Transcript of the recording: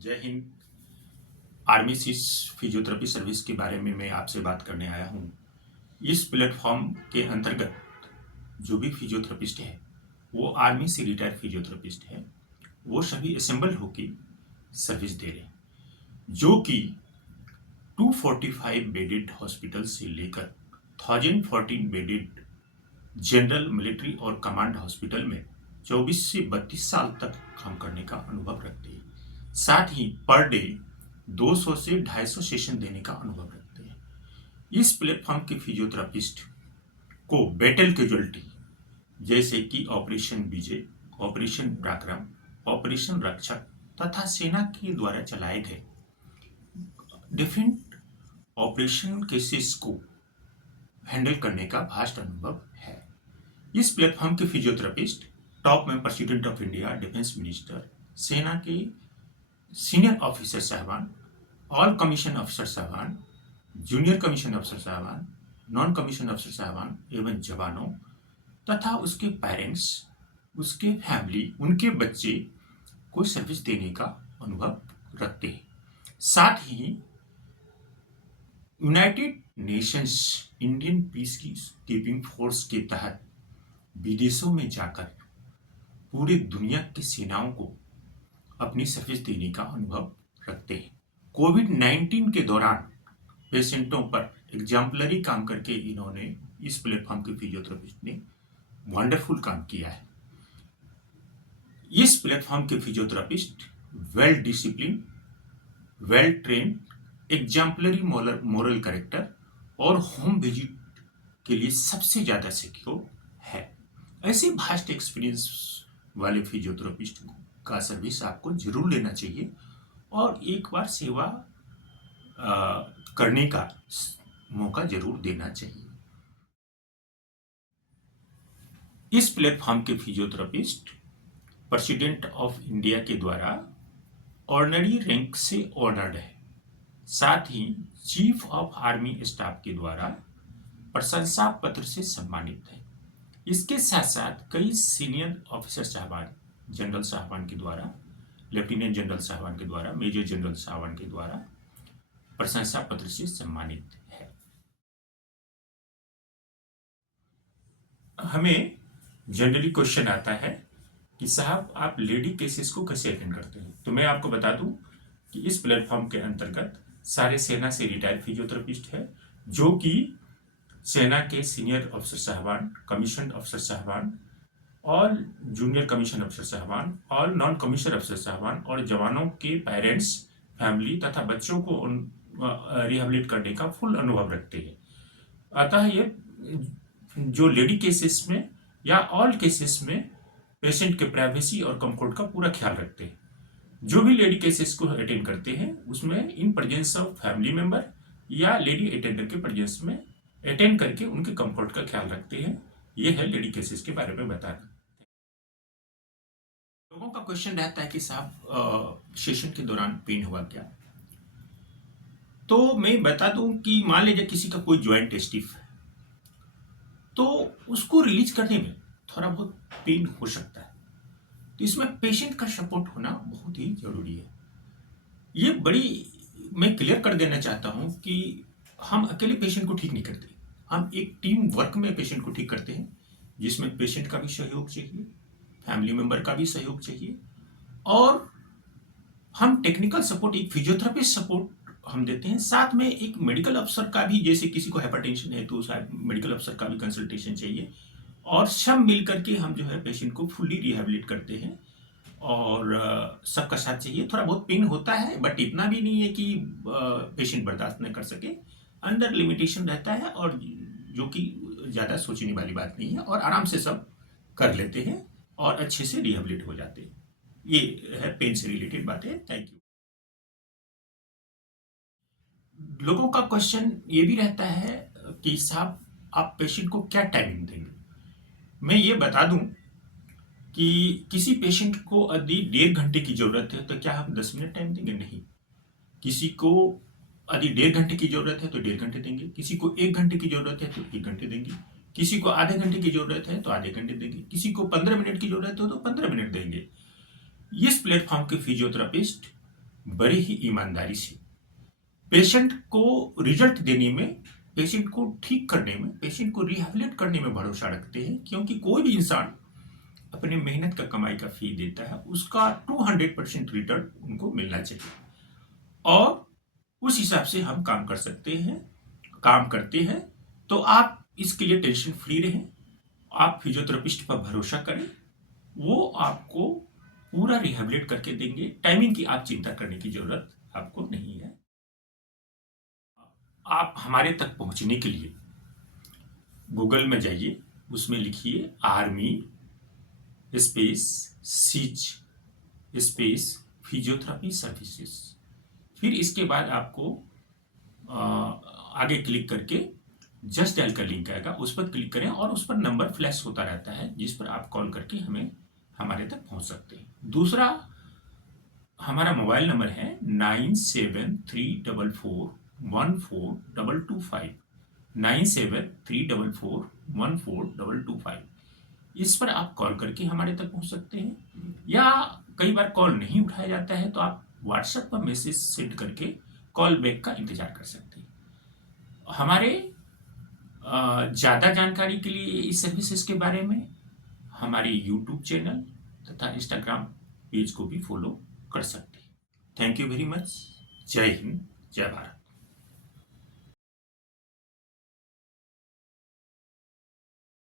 जय Hind. आर्मीसिस physiotherapy service के बारे में मैं आपसे बात करने आया हूँ। इस प्लेटफॉर्म के अंतर्गत जो भी फिजियोथेरेपिस्ट है वो आर्मी से रिटायर्ड फिजियोथेरेपिस्ट है, वो सभी असेंबल होके सर्विस दे रहे हैं, जो कि 245 बेडेड हॉस्पिटल से लेकर 1014 बेडेड जनरल, मिलिट्री और कमांड हॉस्पिटल में 24 से 32 साल तक काम करने का अनुभव रखते हैं। साथ ही पर डे 200 से 250 सेशन देने का अनुभव रखते हैं। इस प्लेटफॉर्म के फिजियोथेरापिस्ट को बैटल कैजुअलिटी जैसे कि ऑपरेशन विजय, ऑपरेशन पराक्रम, ऑपरेशन रक्षक तथा सेना के द्वारा चलाए गए डिफरेंट ऑपरेशन केसेस को हैंडल करने का वास्ट अनुभव है। इस प्लेटफॉर्म के फिजियोथेरापिस्ट टॉप में president of India, defence minister, सेना के सीनियर ऑफिसर साहबान, ऑल कमीशन अफसर साहबान, जूनियर कमीशन अफसर साहबान, नॉन कमीशन अफसर साहबान एवं जवानों तथा उसके पेरेंट्स, उसके फैमिली, उनके बच्चे को सर्विस देने का अनुभव रखते हैं। साथ ही United Nations Indian peace keeping force के तहत विदेशों में जाकर पूरे दुनिया की सेनाओं को अपनी सर्विस देने का अनुभव रखते हैं। कोविड-19 के दौरान पेशेंटों पर एग्जाम्पलरी काम करके इन्होंने, इस प्लेटफॉर्म के फिजियोथेरेपिस्ट ने वंडरफुल काम किया है। इस प्लेटफॉर्म के physiotherapist well discipline, well train, exemplary moral character और होम विजिट के लिए सबसे ज्यादा सिक्योर है। ऐसे वास्ट एक्सपीरियंस वाले फिजियोथेरेपिस्ट का सर्विस आपको जरूर लेना चाहिए और एक बार सेवा करने का मौका जरूर देना चाहिए। इस प्लेटफॉर्म के फिजियोथेरेपिस्ट प्रेसिडेंट ऑफ इंडिया के द्वारा ऑनररी रैंक से ऑनर्ड है। साथ ही चीफ ऑफ आर्मी स्टाफ के द्वारा प्रशंसा पत्र से सम्मानित है। इसके साथ साथ कई सीनियर ऑफिसर साहबान, जनरल साहबान के द्वारा, लेफ्टिनेंट जनरल साहबान के द्वारा, मेजर जनरल साहबान के द्वारा प्रशंसा पत्र से सम्मानित है। हमें जनरली क्वेश्चन आता है कि साहब आप लेडी केसेस को कैसे अटेंड करते हैं। तो मैं आपको बता दूं कि इस प्लेटफॉर्म के अंतर्गत सारे सेना से रिटायर्ड फिजियोथेरेपिस्ट है, जो कि सेना के सीनियर अफसर साहबान, कमीशन अफसर साहबान और जूनियर कमीशन अफसर साहबान और नॉन कमीशन अफसर साहबान और जवानों के पेरेंट्स, फैमिली तथा बच्चों को रिहेबिलिट करने का फुल अनुभव रखते हैं। अतः ये जो लेडी केसेस में या ऑल केसेस में पेशेंट के प्राइवेसी और कंफर्ट का पूरा ख्याल रखते हैं। जो भी लेडी केसेस को अटेंड करते हैं उसमें in presence of family member या लेडी अटेंडर के प्रेजेंस में अटेंड करके उनके कंफर्ट का ख्याल रखते हैं। ये है लेडी केसेस के बारे में बताना। लोगों का क्वेश्चन रहता है कि साहब सेशन के दौरान पेन हुआ क्या। तो मैं बता दूं कि मान लीजिए किसी का कोई ज्वाइंट स्टिफ है तो उसको रिलीज करने में थोड़ा बहुत पेन हो सकता है, तो इसमें पेशेंट का सपोर्ट होना बहुत ही जरूरी है। ये मैं क्लियर कर देना चाहता हूं कि हम अकेले पेशेंट को ठीक नहीं करते, हम एक टीम वर्क में पेशेंट को ठीक करते हैं, जिसमें पेशेंट का भी सहयोग चाहिए, फैमिली मेंबर का भी सहयोग चाहिए और हम टेक्निकल सपोर्ट, एक फिजियोथेरेपिस्ट सपोर्ट हम देते हैं। साथ में एक मेडिकल अफसर का भी, जैसे किसी को हाइपरटेंशन है तो शायद मेडिकल अफसर का भी कंसल्टेशन चाहिए और सब मिल करके हम जो है पेशेंट को फुल्ली रिहेबिलिट करते हैं और सबका साथ चाहिए। थोड़ा बहुत पेन होता है बट इतना भी नहीं है कि पेशेंट बर्दाश्त न कर सके, अंडर लिमिटेशन रहता है और जो कि ज़्यादा सोचने वाली बात नहीं है और आराम से सब कर लेते हैं और अच्छे से रिहेबिलिट हो जाते हैं। ये है पेन से रिलेटेड बातें। Thank you. लोगों का क्वेश्चन ये भी रहता है कि साहब आप पेशेंट को क्या टाइमिंग देंगे। मैं ये बता दूं कि किसी पेशेंट को यदि 1.5 घंटे की जरूरत है तो क्या हम 10 मिनट टाइम देंगे? नहीं। किसी को यदि 1.5 घंटे की जरूरत है तो 1.5 घंटे देंगे, किसी को 1 घंटे की जरूरत है तो 1 घंटे देंगे, किसी को आधे घंटे की जरूरत है तो आधे घंटे देंगे, किसी को 15 मिनट की जरूरत है तो 15 मिनट देंगे। इस प्लेटफॉर्म के फिजियोथेरापिस्ट बड़ी ही ईमानदारी से पेशेंट को रिजल्ट देने में, पेशेंट को ठीक करने में, पेशेंट को रिहेबिलिट करने में भरोसा रखते हैं, क्योंकि कोई भी इंसान अपने मेहनत का कमाई का फी देता है, उसका 200% रिटर्न उनको मिलना चाहिए। और उस हिसाब से हम काम कर सकते हैं, काम करते हैं। तो आप इसके लिए टेंशन फ्री रहें, आप फिजियोथेरेपिस्ट पर भरोसा करें, वो आपको पूरा रिहेबिलिट करके देंगे। टाइमिंग की आप चिंता करने की जरूरत आपको नहीं है। आप हमारे तक पहुंचने के लिए गूगल में जाइए, उसमें लिखिए आर्मी स्पेस सीच स्पेस फिजियोथेरेपी सर्विसेज। फिर इसके बाद आपको आगे क्लिक करके जस्ट डायल का लिंक आएगा, उस पर क्लिक करें और उस पर नंबर फ्लैश होता रहता है, जिस पर आप कॉल करके हमें हमारे तक पहुंच सकते हैं। दूसरा, हमारा मोबाइल नंबर है 9734414225, 9734414225। इस पर आप कॉल करके हमारे तक पहुंच सकते हैं, या कई बार कॉल नहीं उठाया जाता है तो आप व्हाट्सएप पर मैसेज सेंड करके कॉल बैक का इंतजार कर सकते हैं। हमारे ज़्यादा जानकारी के लिए इस सर्विसेज के बारे में हमारे यूट्यूब चैनल तथा इंस्टाग्राम पेज को भी फॉलो कर सकते हैं। Thank you very much. जय हिंद, जय भारत।